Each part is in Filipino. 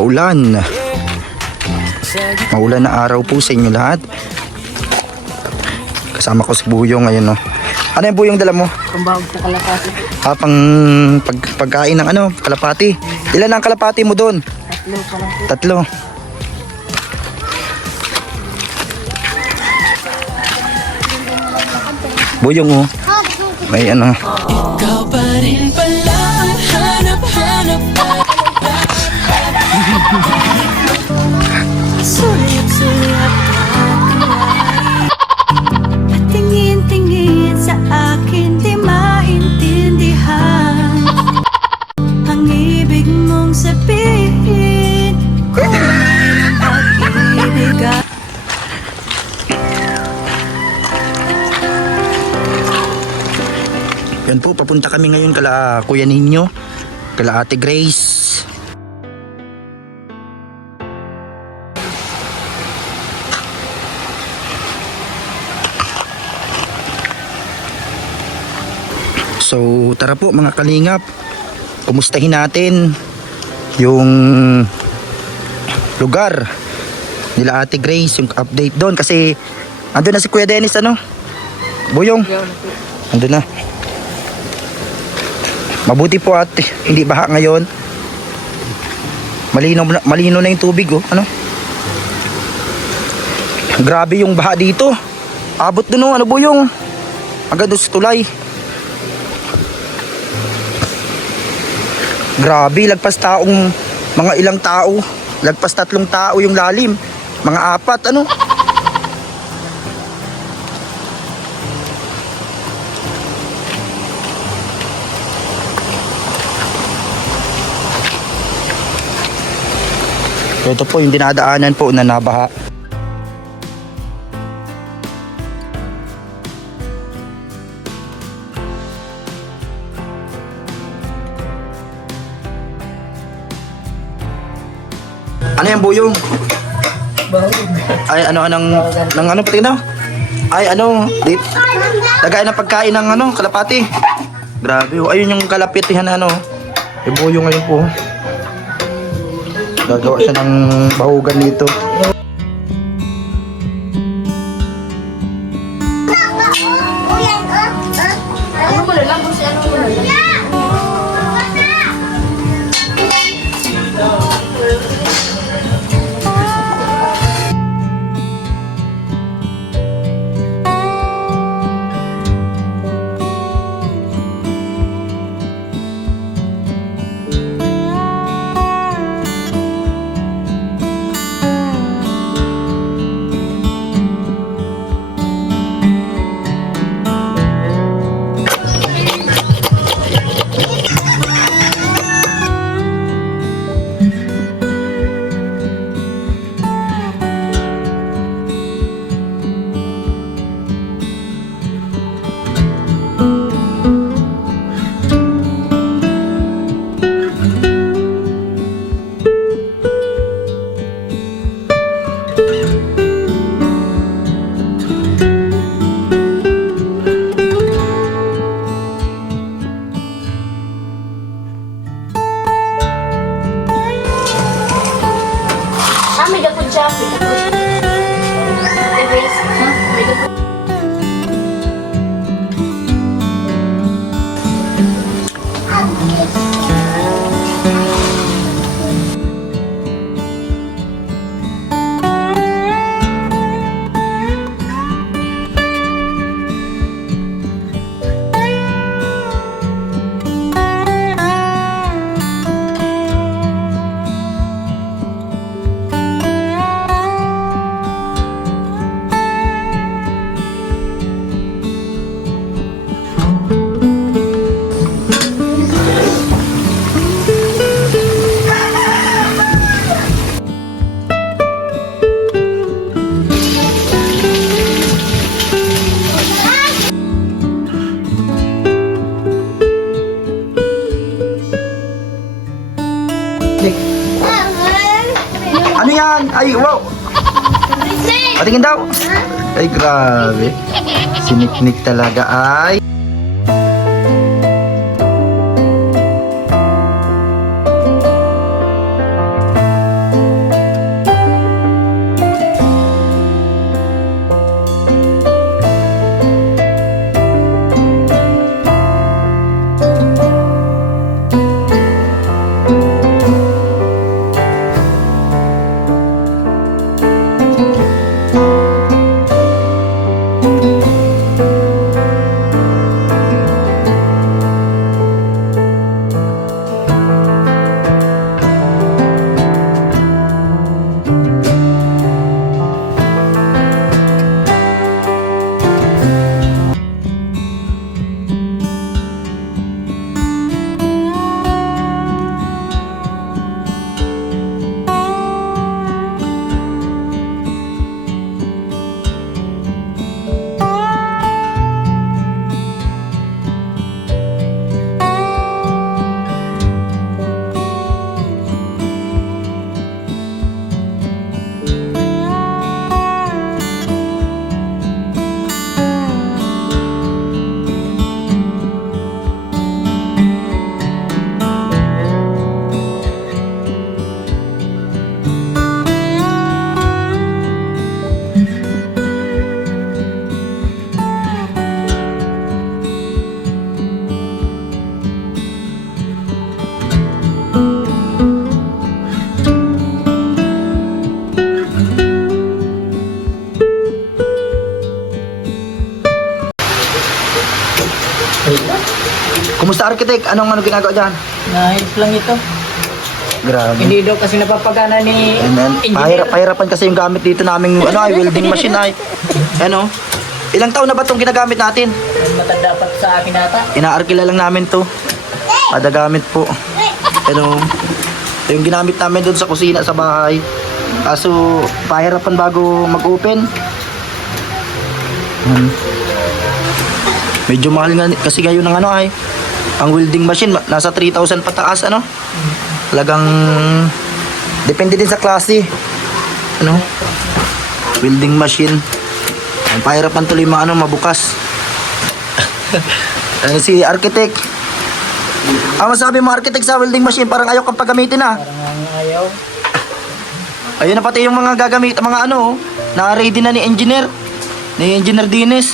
maulan. Maulan na araw po sa inyo lahat. Kasama ko si Buyong ngayon, no. Ano yung Buyong dala mo? Pambawag sa kalapati. Pagkain ng kalapati. Ilan ang kalapati mo doon? 3 pa lang po. 3. Buyong, oh. May ano. Ikaw pa rin pala ang hanap-hanap. Sulyap-sulyap at tingin-tingin sa akin, di maintindihan ang ibig mong sabihin. Kung mayroong pag-ibig. Yan po, papunta kami ngayon kala Kuya Ninyo, kala Ate Grace. So tara po mga kalingap, kumustahin natin yung lugar nila Ate Grace, yung update doon kasi andun na si Kuya Dennis, ano? Buyong, andun na. Mabuti po at hindi baha ngayon. Malino na yung tubig, oh. Ano? Grabe yung baha dito. Abot dun, oh. Ano po yung agad doon sa tulay. Grabe, lagpas taong mga ilang tao. Lagpas 3 tao yung lalim. Mga 4, ano? Ito po yung dinadaanan po na nabaha. Ano yan, Buyong? Ay, ano patingin daw? Ay, lagay ng pagkain ng kalapati. Grabe, oh. Ayun yung kalapitihan na yung Buyong ngayon po. Gagawa siya ng bahugan dito. Ano mo na lang? Kasi ano mo na lang? May dapod siya. Ano yan? Ay, wow! Patingin daw! Ay, grabe. Siniknik talaga ay. Kumusta architect? Anong ginagawa dyan? Nahit lang ito. Grabe. Hindi daw kasi napapagana ni And then, engineer. pahirapan kasi yung gamit dito naming welding machine ay. Ano? Ilang taon na ba itong ginagamit natin? Matanda pa sa akin ata. Inaarkila lang namin to. Kada gamit po. Ano? Ito yung ginamit namin doon sa kusina sa bahay. Kaso, pahirapan bago mag-open. Medyo mahal nga kasi ngayon ng ay. Ang welding machine, nasa 3,000 pataas, ano? Talagang, depende din sa klase. Ano? Welding machine. Ang pahirapan tuloy mabukas. Si architect. Ang masabi mo architect sa welding machine, parang ayaw kang paggamitin ah. Parang ayaw. Ayun na pati yung mga gagamit, mga na-ready na ni Engineer Dines.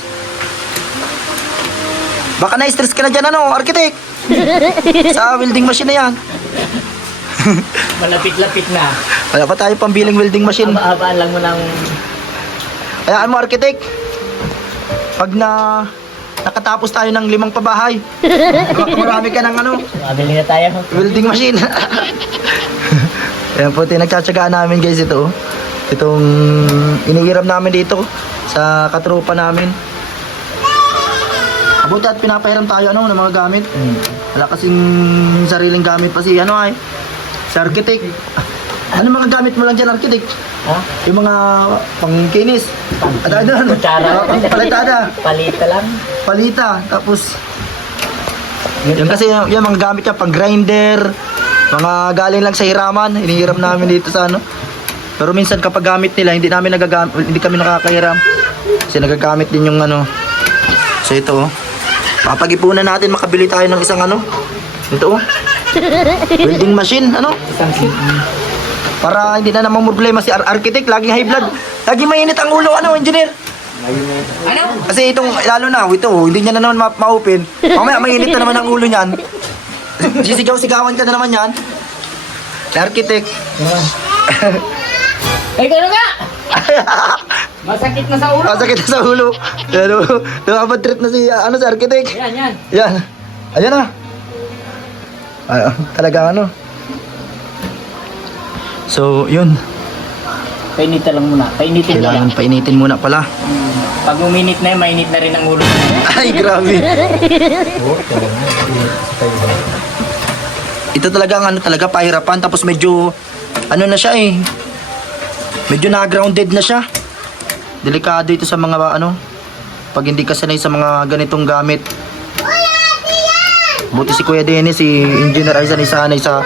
Baka na-stress ka na dyan architect. Sa welding machine na yan. Malapit-lapit na. Wala pa tayo pambiling welding machine. Habaan lang mo ng... Hayaan mo architect. Pag nakatapos tayo ng 5 pabahay, marami ka ng Mabili na tayo. welding machine. Ayan po, nagtsatsagaan namin guys ito. Itong inihiram namin dito sa katropa namin. Abuti at pinapahiram tayo ng mga gamit. Wala kasing sariling gamit pa si si architect. Ano mga gamit mo lang dyan architect? Ha? Yung mga pangkinis. Kutsara. Palitada. Palita lang. Palita. Tapos yung kasi yung mga gamit niya pang grinder, mga galing lang sa hiraman, hinihiram namin dito sa Pero minsan kapag gamit nila, hindi kami nakakahiram. Kasi nagagamit din yung So ito papag-ipunan natin makabili tayo ng isang ito welding machine Isang seat. para hindi na namang problema si architect, laging high blood. Laging mainit ang ulo engineer. Ano? Kasi itong, lalo na, hindi niya na naman ma-open. Mamaya, mainit na naman ang ulo niyan. Sisigaw-sigawan ka na naman yan. Architect. Ay, gano'n nga! Masakit na sa ulo. Masakit na sa ulo. Pero, nakapag-trip na si architect. Yan. Yan. Ayan na. Talaga So, yun. Painitan lang muna. Painitin mo lang. Kailangan painitin muna pala. Pag uminit na yun, mainit na rin ang ulo. Ay, grabe. Ito talaga ang talaga pahirapan. Tapos medyo, na siya eh. Medyo na-grounded na siya. Delikado ito sa mga pag hindi ka sanay sa mga ganitong gamit. Buti si Kuya Dennis, si Engineer ay sanay sa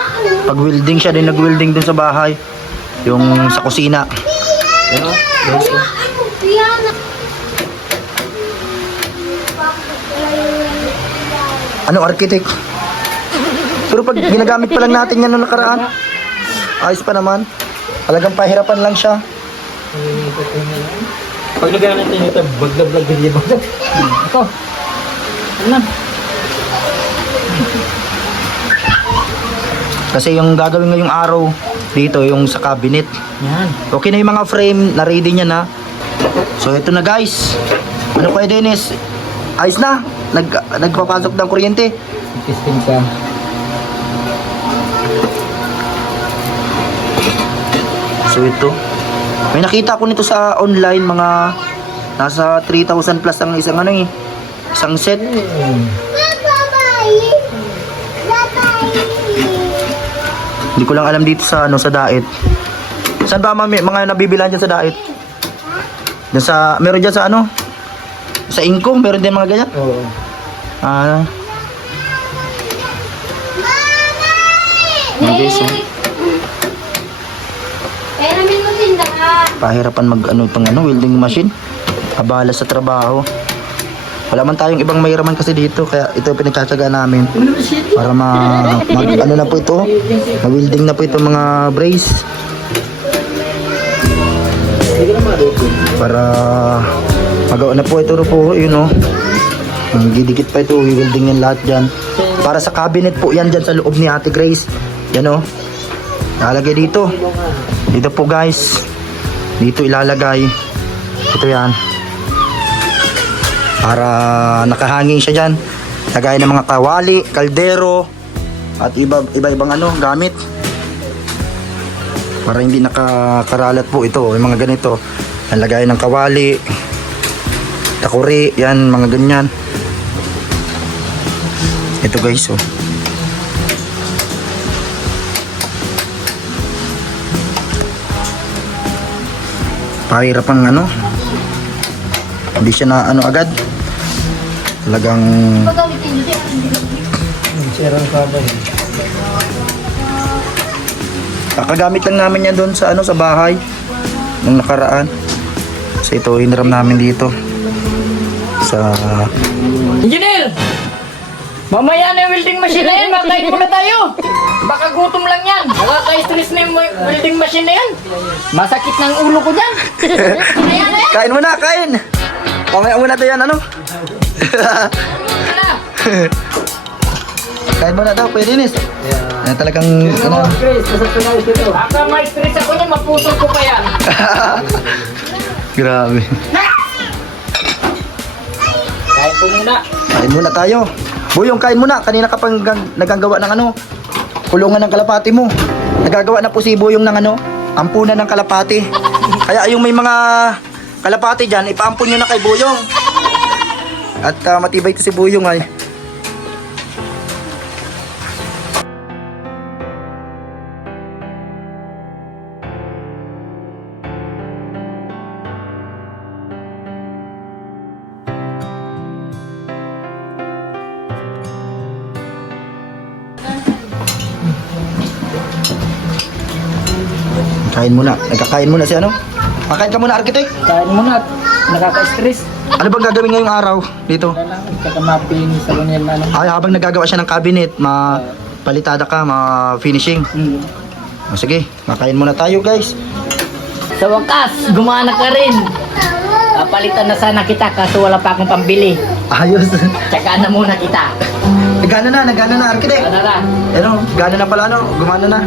pag-welding. Siya din nag-welding dun sa bahay. Yung sa kusina. Architect? Pero pag ginagamit pa lang natin yan noong nakaraan, ayos pa naman. Talagang pahirapan lang siya. Pag nagamit natin ito, bagla-blag din yung bagla. Ito. Ano? Kasi yung gagawin ngayong araw dito, yung sa cabinet. Yan. Okay na yung mga frame, na-ready niya na. So ito na guys. Kuya Dennis? Ayos na. Nagpapasok ng kuryente. Testing ka. So ito. May nakita ko nito sa online, mga nasa 3,000 plus ang isang isang set. Hindi ko lang alam dito sa sa Daet. Saan ba mga nabibilan dyan sa Daet? Dyan sa, meron dyan sa sa Ingkong, meron din mga ganyan. Oo. Okay, so pahirapan itong welding machine. Abala sa trabaho. Wala man tayong ibang mayroman kasi dito, kaya ito pinagtsatsagaan namin para na po ito, ma-welding na po ito mga brace para magawa na po ito yun didikit pa ito, welding yan lahat dyan para sa cabinet po yan dyan sa loob ni Ate Grace. Yan ilalagay dito po guys, dito ilalagay ito yan para nakahanging siya dyan. Lagay ng mga kawali, kaldero, at iba-ibang ano, gamit. Para hindi nakakaralat po ito, yung mga ganito. Ang lagay ng kawali, takuri, yan, mga ganyan. Ito guys, oh. Pahirap ang ano. Hindi siya na ano agad. Talagang Sirang kabay. kakagamit lang namin yan doon sa ano, sa bahay nung nakaraan. So ito hiniram namin dito sa Engineer! Mamaya na yung welding machine na yan, makain muna tayo. Baka gutom lang yan. Nakaka-stress na yung welding machine na yan. Masakit ng ulo ko dyan. Ayan na yan. kain muna, kain. Mamaya muna to yan, ano? Kain muna daw, pwede nis. Yan talagang ano. Chris, masaktan na ito. Baka ma-stress ako niya, maputol ko pa yan. Grabe. Kain ko muna. Kain muna tayo. Buyong, kain muna. Kanina ka pang nagagawa ng ano, kulungan ng kalapati mo. Nagagawa na po si Buyong ng ano, ampunan ng kalapati. Kaya yung may mga kalapati dyan, ipaampun nyo na kay Buyong. At matibay ito si Buyong ay. Kain muna. Nagkakain muna si ano? Makain ka muna, arkitek. Kain muna at nakaka-stress. Ano bang gagawin ngayong araw dito? Kailangan tsaka mapinis ako niyan na ano. Ay, habang nagagawa siya ng cabinet, mapalitada ka, ma-finishing. O, sige, makain muna tayo guys. Sa wakas, gumana ka rin. Papalitan na sana kita kaso wala pa akong pambili. Ayos. Tsagaan na muna kita. Nagana na, arkitek. Ano na? Ano, gana na pala, ano, gumana na.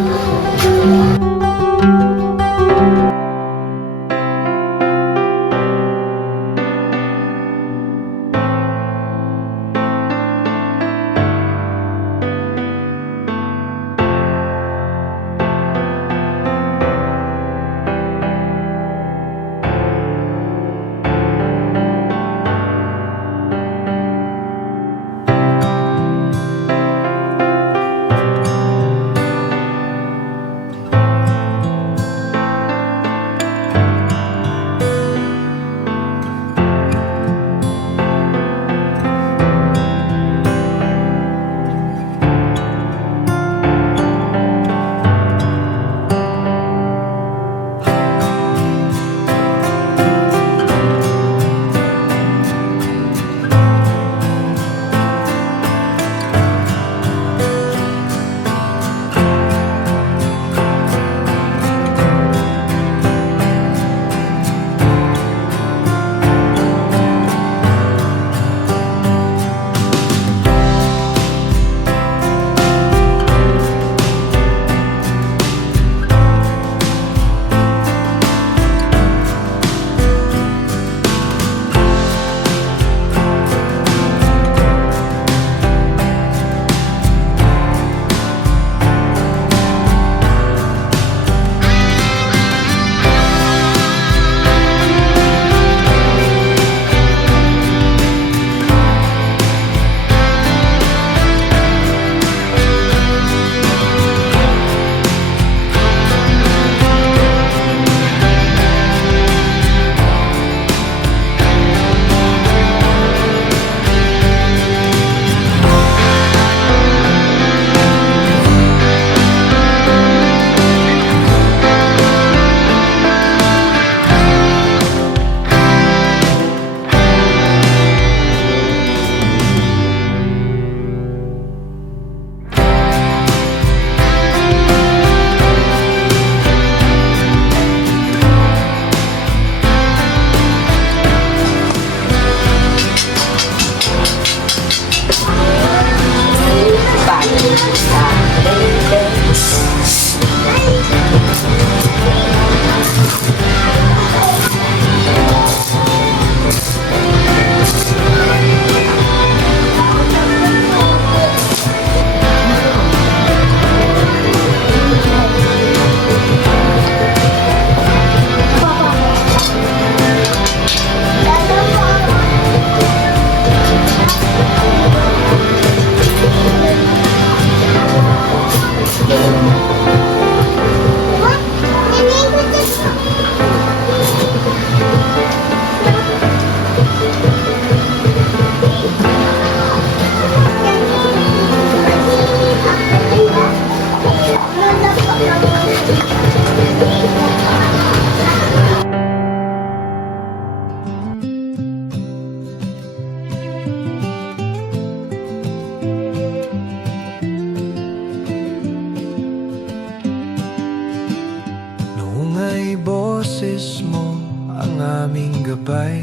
gabay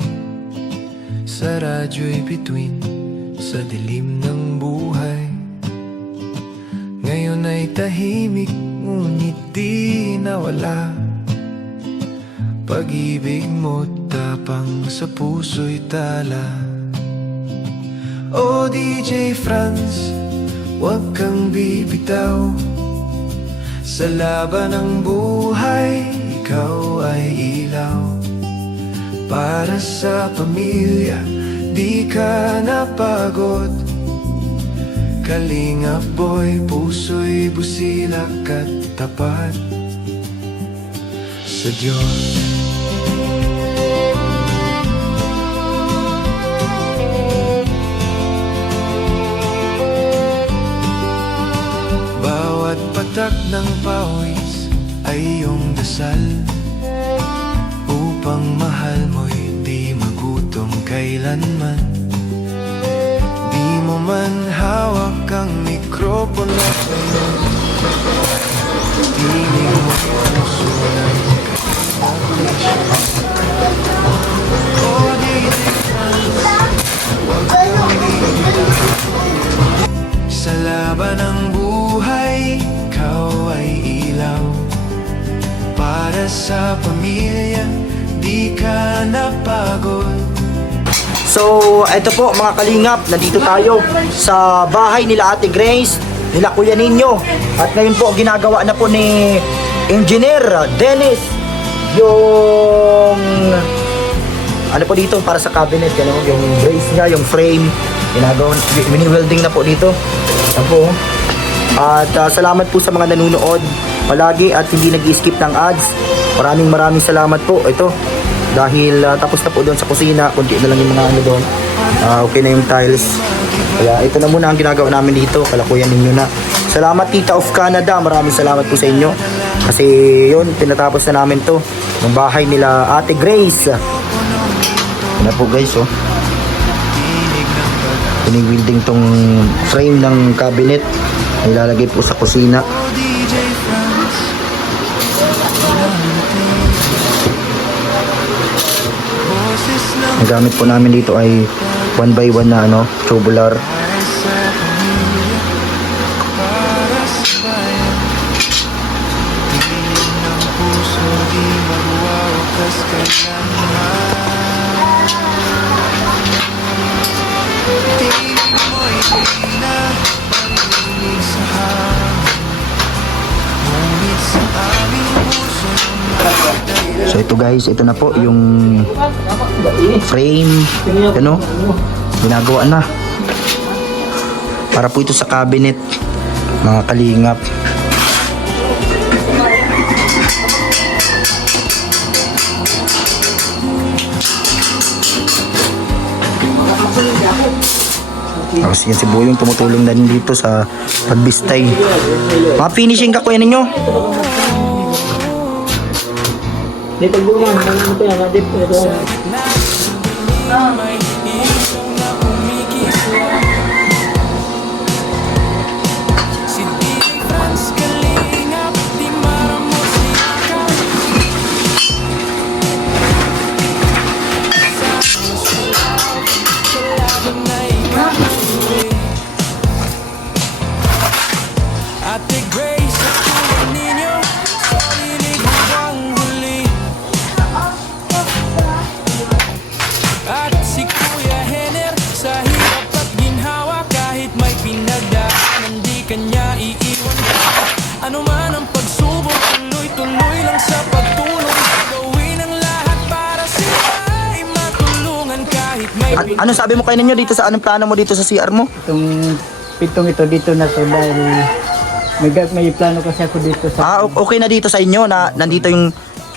sa radyo'y bituin sa dilim ng buhay. Ngayon ay tahimik, ngunit di nawala. Pag-ibig mo tapang sa puso'y tala. O DJ Franz, huwag kang bibitaw. Sa laban ng buhay, ikaw ay ilaw. Para sa pamilya, di ka napagod. Kalingap boy, puso'y busilak at tapat sa Diyos. Bawat patak ng pawis ay iyong dasal, upang mahal mo'y di magutom kailanman. Di mo man hawak ang mikropono, tinig mo puso ng sa laban ng buhay, ikaw ay ilaw. Para sa pamilya, di ka napagod. So, ito po mga kalingap, nandito tayo sa bahay nila Ate Grace, nila Kuya Ninyo. At ngayon po, ginagawa na po ni Engineer Dennis yung ano po dito para sa cabinet, ano, yung brace niya, yung frame, ginagawa, mini-welding na po dito. Ito po. At salamat po sa mga nanonood palagi at hindi nag-skip ng ads. Maraming salamat po. Ito, dahil tapos na po doon sa kusina, kunti na lang yung mga ano doon. Okay na yung tiles. Kaya ito na muna ang ginagawa namin dito. Kalakuyan ninyo na. Salamat Tita of Canada. Maraming salamat po sa inyo. Kasi yun, pinatapos na namin to. Yung bahay nila Ate Grace. Yan na po guys, oh. Pinig-welding tong frame ng cabinet. Nilalagay po sa kusina. Ang gamit po namin dito ay 1x1 na ano, tubular. So ito guys, ito na po yung frame, ano, ginagawa na para po ito sa cabinet, mga kalingap. Tapos yan si Boyong tumutulong na rin dito sa pagbistay. Mga finishing ka kuya ninyo. Dito buwan, ano pa yan? Dito. Ate Grace at Kuya Ninyo, solilig hanggang huli. At si Kuya Henner, sa hirap at ginhawa, kahit may pinagdaanan, di kanya iiwan. Ano man ang pagsubok, tuloy-tuloy lang sa pagtulong. Gawin ang lahat para sila ay matulungan kahit may Ano sabi mo kayo ninyo dito sa anong plano mo dito sa CR mo? Itong pitong ito dito na so dahil may plano kasi ako dito sa... Okay na dito sa inyo na nandito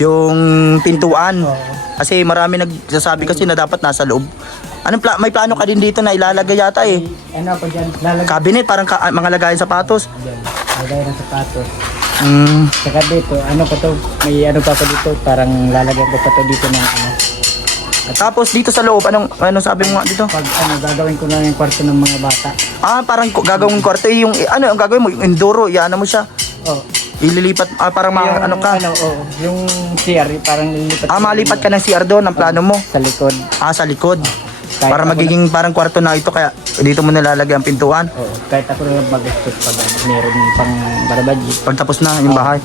yung pintuan. Kasi marami nagsasabi kasi na dapat nasa loob. May plano ka din dito na ilalagay yata eh. Ano ako dyan? Lalagay Cabinet, parang mga lagayan sapatos. dyan. Lalagay ng sapatos. Mm. Saka dito, ano pa to? May ano pa ako dito? Parang lalagyan ko pa to dito ng ano. Tapos dito sa loob, anong sabi mo nga dito? Pag ano, gagawin ko na yung kwarto ng mga bata. Parang gagawin kwarto yung ano ang gagawin mo, yung enduro, ano mo siya. Oh, Ililipat, parang mga ano ka? Yung CR, parang lilipat. Malipat ka ng CR doon, ang plano mo. Sa likod. Sa likod. Kahit Para ako magiging parang kwarto na ito, kaya dito mo nilalagay ang pintuan. Kahit ako na mag-gastos pa ba, meron pang barabaji. Pag tapos na yung bahay.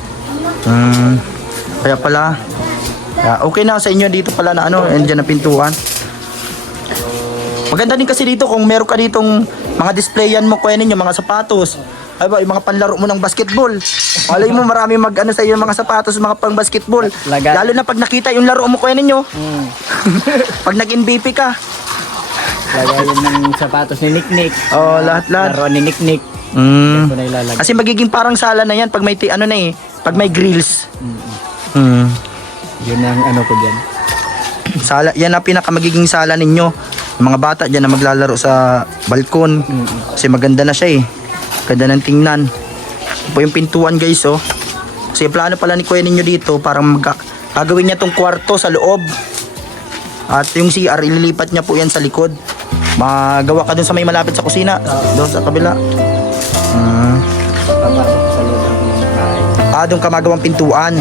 Kaya pala, okay na sa inyo dito pala na ano, andyan ang pintuan. Maganda din kasi dito kung meron ka ditong mga displayan mo, kuya ninyo, mga sapatos. Ay ba, yung mga panlaro mo ng basketball. Malay mo marami mag-ano sa iyo mga sapatos, mga pang basketball. Lalo na pag nakita yung laro mo, kuya ninyo. Pag nag-MVP ka. Lagayan ng sapatos ni Nick-Nick. Lahat-lahat. Laruan ni Nick-Nick. Ito na ilalagay. Kasi magiging parang sala na yan pag may ano na pag may grills. Yun ang ano ko dyan. Sala, yan ang pinaka magiging sala ninyo. Yung mga bata dyan na maglalaro sa balkon. Kasi maganda na siya Ganda ng tingnan. Ito po yung pintuan guys Kasi yung plano pala ni kuya ninyo dito parang gagawin niya tong kwarto sa loob. At yung CR ililipat niya po yan sa likod. Magawa ka dun sa may malapit sa kusina. Doon sa kabila. Papasok sa loob ng bahay. Doon ka magawang pintuan.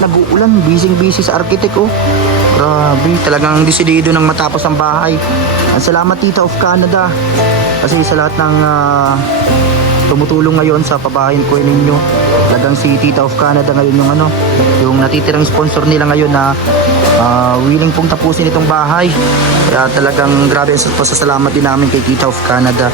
nag-uulan, busy sa architect oh. Grabe, talagang desidido ng matapos ang bahay. At salamat Tita of Canada. Kasi sa lahat ng tumutulong ngayon sa pabahayin ko ninyo. Talagang si Tita of Canada ngayon yung yung natitirang sponsor nila ngayon na willing pong tapusin itong bahay. Kaya talagang grabe ang pasasalamat din namin kay Tita of Canada.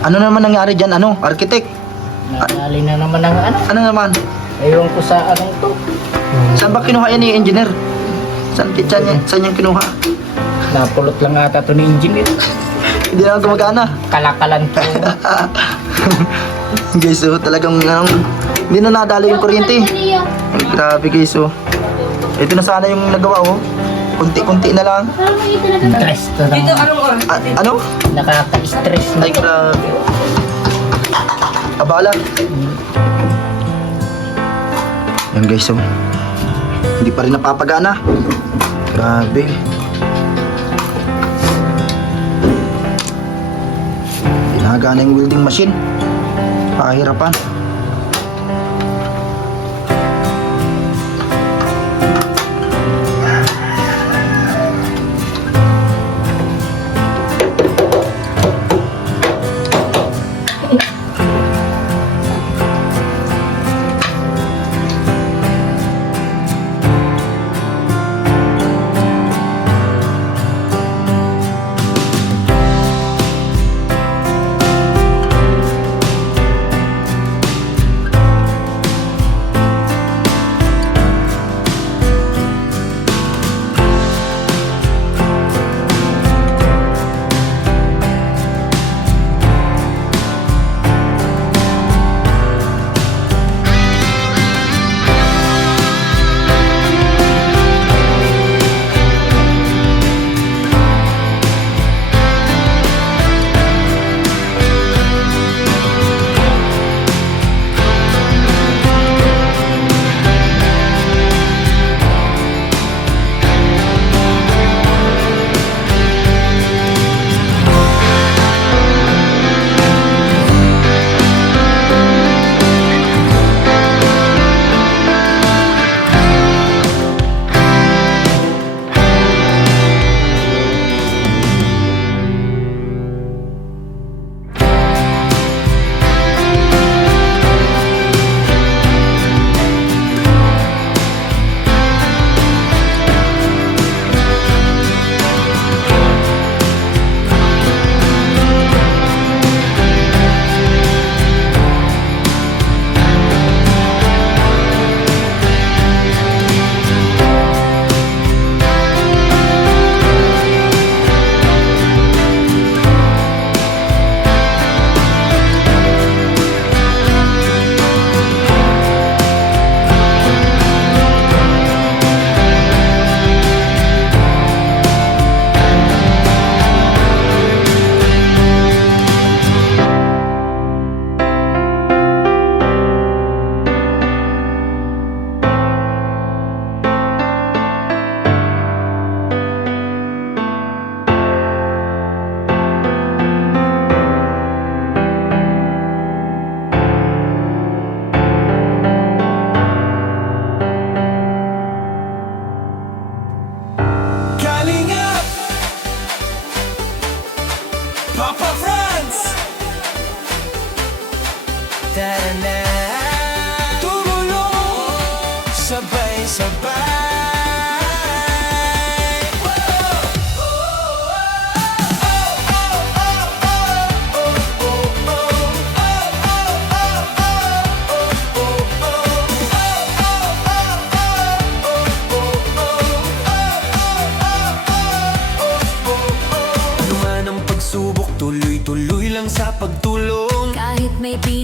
Ano naman nangyari dyan? Architect? Nadali na naman ang Ano naman? Ewan ko sa anong to. Saan ba kinuha yan ni engineer? Saan yung kinuha? Napulot lang ata to ni engineer. Hindi naman gumagana. Kalakalan to. Guys, so talagang hindi na nadalo yung kuryente. Ay, grabe guys, so. Ito na sana yung nagawa, oh. Kunti-kunti na lang. Stress to lang. Ano? Nakaka-stress na. Ay, grabe. Abala. Yan guys, so. Hindi pa rin napapagana. Grabe. Ginagana yung welding machine. Pahirapan.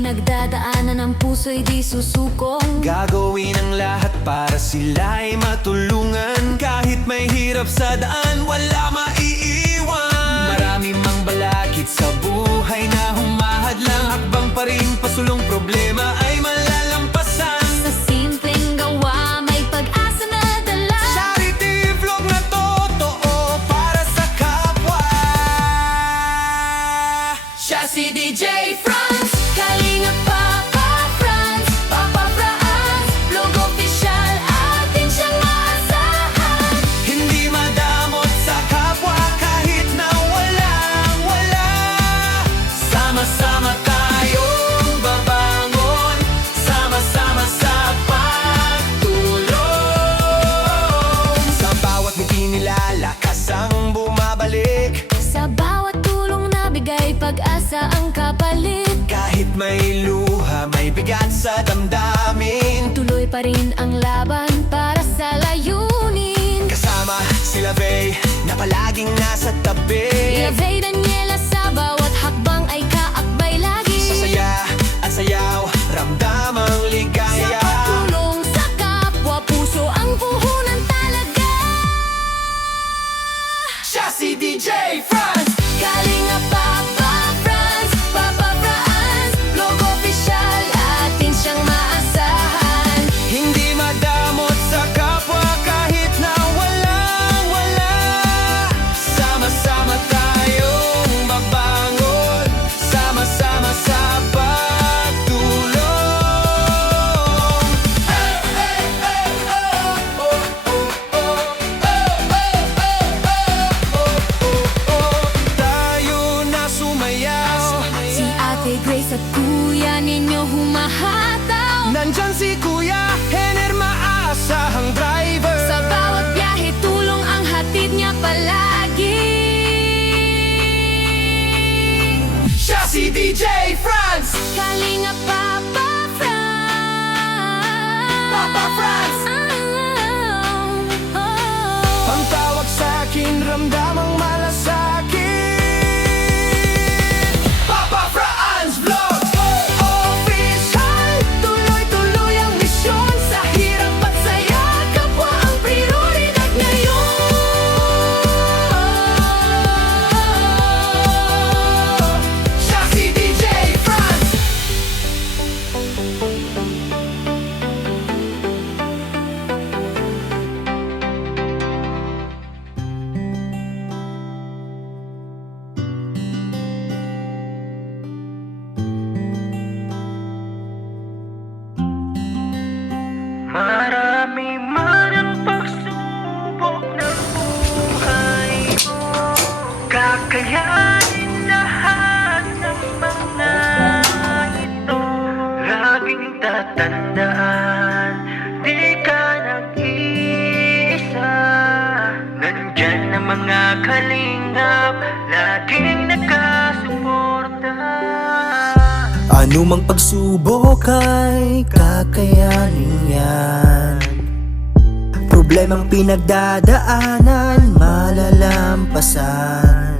pinagdadaanan ng puso'y di susukong. Gagawin ang lahat para sila ay matulungan. Kahit may hirap sa daan, wala maiiwan. Marami mang balakid sa buhay na humahadlang. Hakbang pa rin, pasulong problema ay malalampasan. Sa simpleng gawa may pag-asa na dala. Charity vlog na totoo para sa kapwa. Siya si DJ Franz, Kalinga Papa Franz, Papa Franz, vlog official, atin siyang maasahan. hindi madamot sa kapwa kahit na walang wala. Sama-sama tayong babangon, sama-sama sa pagtulong. Sa bawat ngiti nila, lakas ang bumabalik. Sa bawat tulong na bigay, pag-asa ang kapalit. Kahit may luha, may bigat sa damdamin. Tuloy pa rin ang laban para sa layunin. Kasama sila Bey na palaging nasa tabi. Yavey Daniela sa bawat hakbang ay kaakbay lagi. Sa saya at sayaw, ramdam ang Sa ligaya. pagtulong sa kapwa, puso ang puhunan talaga. Siya si DJ Franz, Kalinga Papa Franz, Papa Franz, vlog official, atin siyang maasahan. hindi madamot sa kapwa kahit na walang wala. Sama-sama tayong mabangon, sama-sama sa pagtulong. Tayo na sumayaw, Si Ate Grace at kuya ninyo humahataw. nandyan si Kuya Henner, maasahang driver. Sa bawat biyahe, tulong ang hatid niya palagi. Siya si DJ Franz, Kalinga Papa Franz, Papa Franz. Ang tawag sa'kin, ramdam ang malasakit. Papa Franz Vlog Official, Tuloy-tuloy ang misyon. Sa hirap at saya, kapwa ang prioridad ngayon. siya si DJ Franz. Marami man ang pagsubok ng buhay mo, kakayanin lahat ng mga ito. Laging tatandaan, di ka nag-iisa. Nandyan ang mga kalingap, laging nakasuporta. Anumang pagsubok ay kakayanin yan. Problemang pinagdadaanan, malalampasan.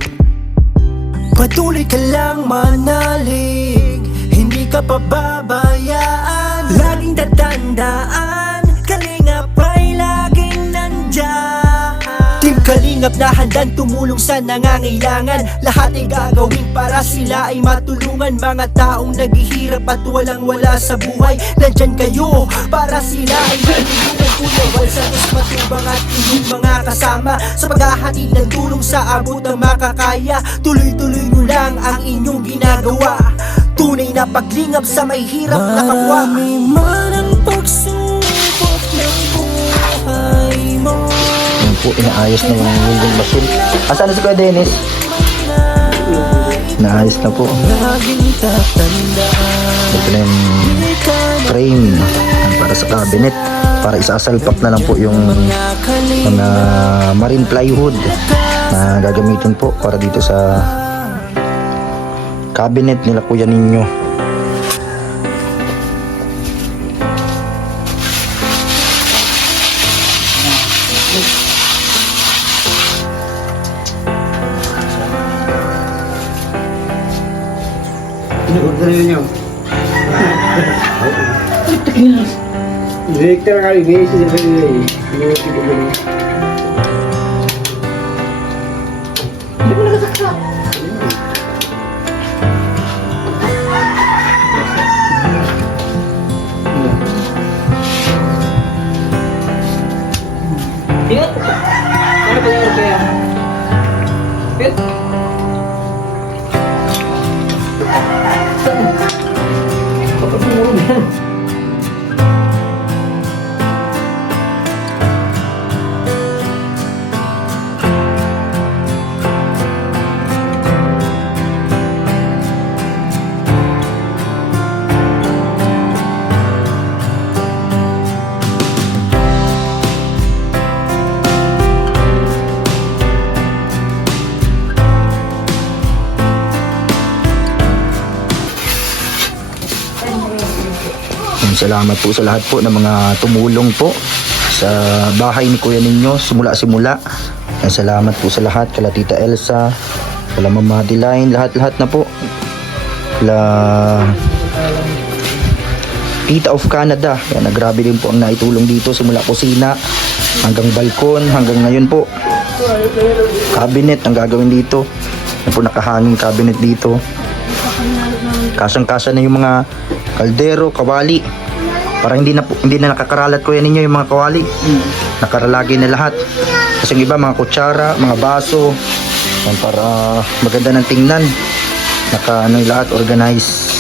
Patuloy ka lang manalig, hindi ka pababayaan. Laging tatandaan, kalingap ay laging nandyan. Team Kalingap na handang tumulong sa nangangailangan. Lahat ay gagawin para sila ay matulungan. Mga taong naghihirap at walang-wala sa buhay, nandyan kayo para sila ay matulungan. Kuya Wal Santos Matubang at inyong mga kasama sa paghahatid ng tulong sa abot ng makakaya. Tuloy-tuloy nyo lang ang inyong ginagawa. Tunay na paglingap sa may hirap na kapwa. Marami man ang pagsubok ng buhay mo. Yan po, inaayos na yung winding machine. Asan na si Kuya Dennis? Naayos na po. Ito na yung frame para sa cabinet. Para isasalpak na lang po yung mga marine plywood na gagamitin po para dito sa cabinet nila Kuya ninyo. Ini order niyo. Director kali guys, Salamat po sa lahat po ng mga tumulong po sa bahay ni Kuya ninyo simula. Salamat po sa lahat, kala Tita Elsa, kala Mama Adeline, lahat-lahat na po. Kala Tita of Canada, yan, grabe din po ang naitulong dito simula kusina hanggang balkon, hanggang ngayon po cabinet ang gagawin dito. Yan po, nakahanging cabinet dito. Kasang-kasa na yung mga kaldero, kawali. Para hindi na nakakaralat Kuya ninyo yung mga kawali. Nakaralagi na lahat. Kasi yung iba mga kutsara, mga baso. Yan, para maganda ng tingnan. Lahat organized.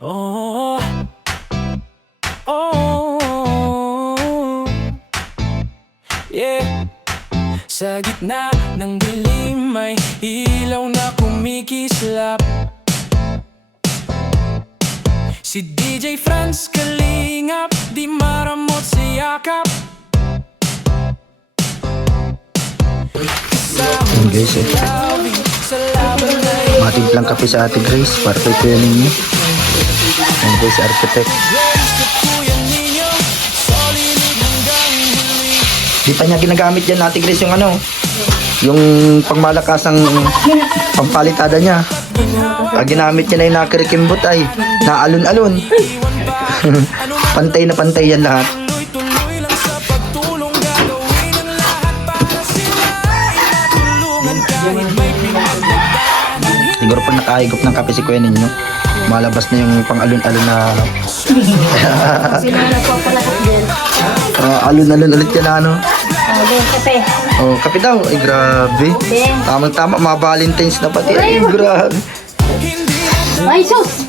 Oh, oh, yeah. Sa gitna ng dilim may ilaw na kumikislap. Si DJ Franz Kalingap, di maramot sa yakap. Yun guys, matimplang kape sa Ate Grace para kay Kuya ninyo. Yan guys, architect. Di pa niya ginagamit yan Ate Grace yung yung pangmalakasang pampalitada niya. Ginamit niya na yung nakirikimbot ay naalon-alon. Pantay na pantay yan lahat. Siguro pag nakahigop ng kape si Kuya ninyo, malabas na yung pang-alon-alon na alon-alon ulit yan Kape. Oh, kape daw. Ay, grabe. Tamang-tama, mga Valentine's na pati. Ay, grabe. Ay, sus!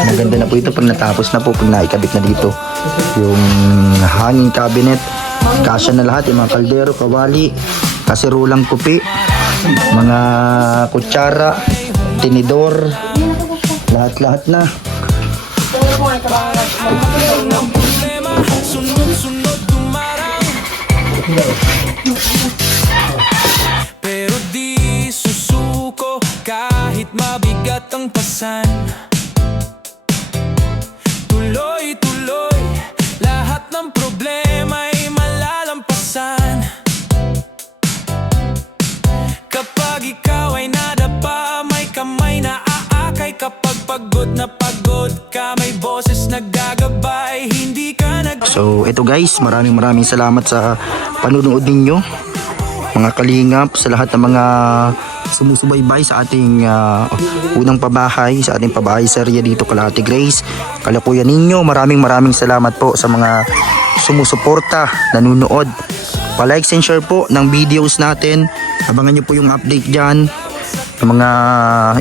Maganda na po ito pag natapos na po, pag naikabit na dito yung hanging cabinet. Kasya na lahat, yung mga kaldero, kawali, kasirulang kupi, mga kutsara, tinidor, lahat-lahat na. Pero di susuko kahit mabigat ang pasan. Tuloy-tuloy lahat ng problema. pagod ka, may boses naggagabay, hindi ka nag... So ito guys, maraming salamat sa panunood ninyo mga kalingap, sa lahat ng mga sumusubaybay sa ating unang pabahay, sa ating pabahay serye dito kala Ate Grace, kalakuyan ninyo. Maraming salamat po sa mga sumusuporta, nanunood. Pa-like and share po ng videos natin. Abangan nyo po yung update dyan ng mga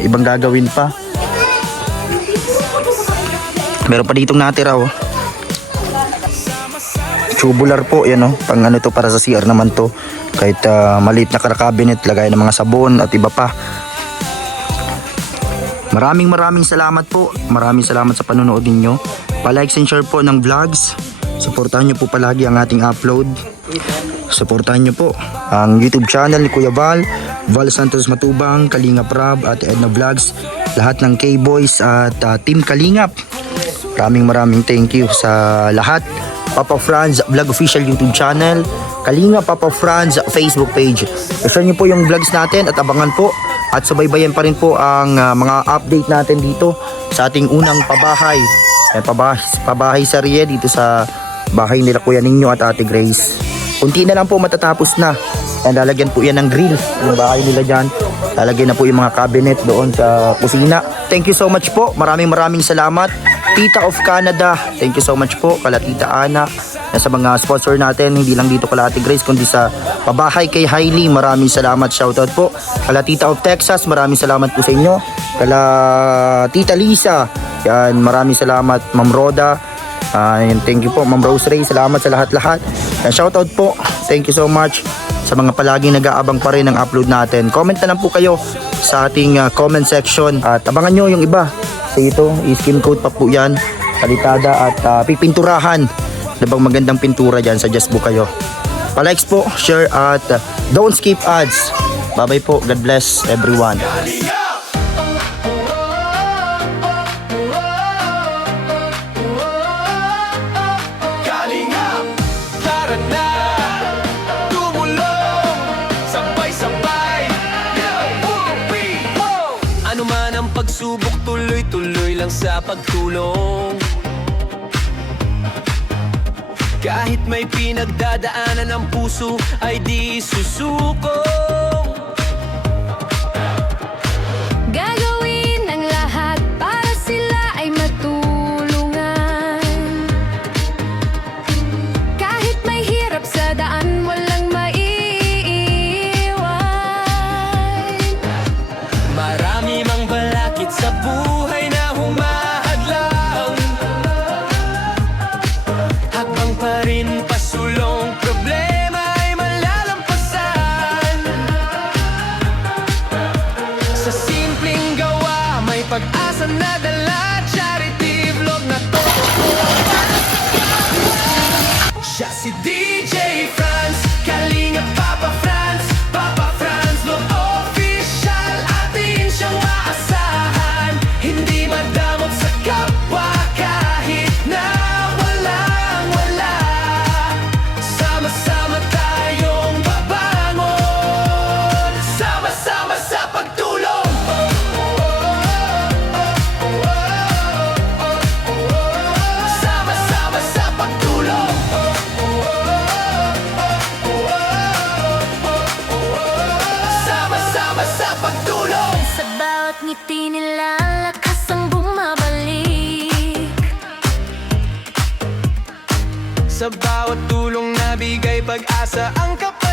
ibang gagawin pa. Meron pa ditong natira oh. Tubular po yan oh. Pang ano to, para sa CR naman to. Kahit maliit na cabinet, lagay ng mga sabon at iba pa. Maraming salamat po. Maraming salamat sa panonood ninyo. Pa-like and share po ng vlogs. Suportahan nyo po palagi ang ating upload. Suportahan nyo po ang YouTube channel ni Kuya Val Santos Matubang, Kalingap Rab at Edna Vlogs. Lahat ng K-Boys at Team Kalingap. Maraming thank you sa lahat. Papa Franz Vlog Official YouTube channel, Kalingap Papa Franz Facebook page. I-share nyo po yung vlogs natin at abangan po at subaybayan pa rin po ang mga update natin dito sa ating unang pabahay. Pabahay serye dito sa bahay nila Kuya Ninyo at Ate Grace. Kunti na lang po matatapos na. And lalagyan po yan ng grill yung bahay nila dyan. Lalagyan na po yung mga cabinet doon sa kusina. Thank you so much po. Maraming salamat. Tita of Canada, thank you so much po. Kala Tita Ana, sa mga sponsor natin, hindi lang dito kala Ate Grace, kundi sa pabahay kay Hailey. Maraming salamat, shoutout po. Kala Tita of Texas, maraming salamat po sa inyo. Kala Tita Lisa, yan, maraming salamat. Ma'am Roda, thank you po. Ma'am Rosary, salamat sa lahat-lahat. Shoutout po, thank you so much sa mga palaging nag-aabang pa rin ng upload natin. Comment na lang po kayo sa ating comment section at abangan nyo yung iba. So ito, skin coat pa po yan, palitada at pipinturahan. Nabang magandang pintura dyan, suggest po kayo. Pa-likes po, share at don't skip ads. Bye-bye po, God bless everyone. Kalingap, tara na, tumulong, sabay-sabay. Ano man ang pagsubok, tuloy-tuloy lang sa pagtulong. Kahit may pinagdadaanan ng puso, ay di susuko. Gagawin ang lahat para sila ay matulungan. Kahit may hirap sa daan, walang maiiwan. Marami mang balakid sa buhay na humahadlang, hakbang pa rin pasulong, problema ay malalampasan. Sa simpleng gawa, may pag-asa na dala, charity vlog na to. Siya si DJ Franz, Kalingap Papa Franz, Papa Franz Vlog Official, atin siyang maasahan. Hindi madamot sa kapwa kahit na walang-wala. Sama-sama tayong babangon, sama-sama sa pagtulong. Sama-sama sa pagtulong. Sama-sama sa pagtulong. Sa bawat ngiti nila, lakas ang bumabalik. Sa bawat tulong na bigay pag-asa ang kapal.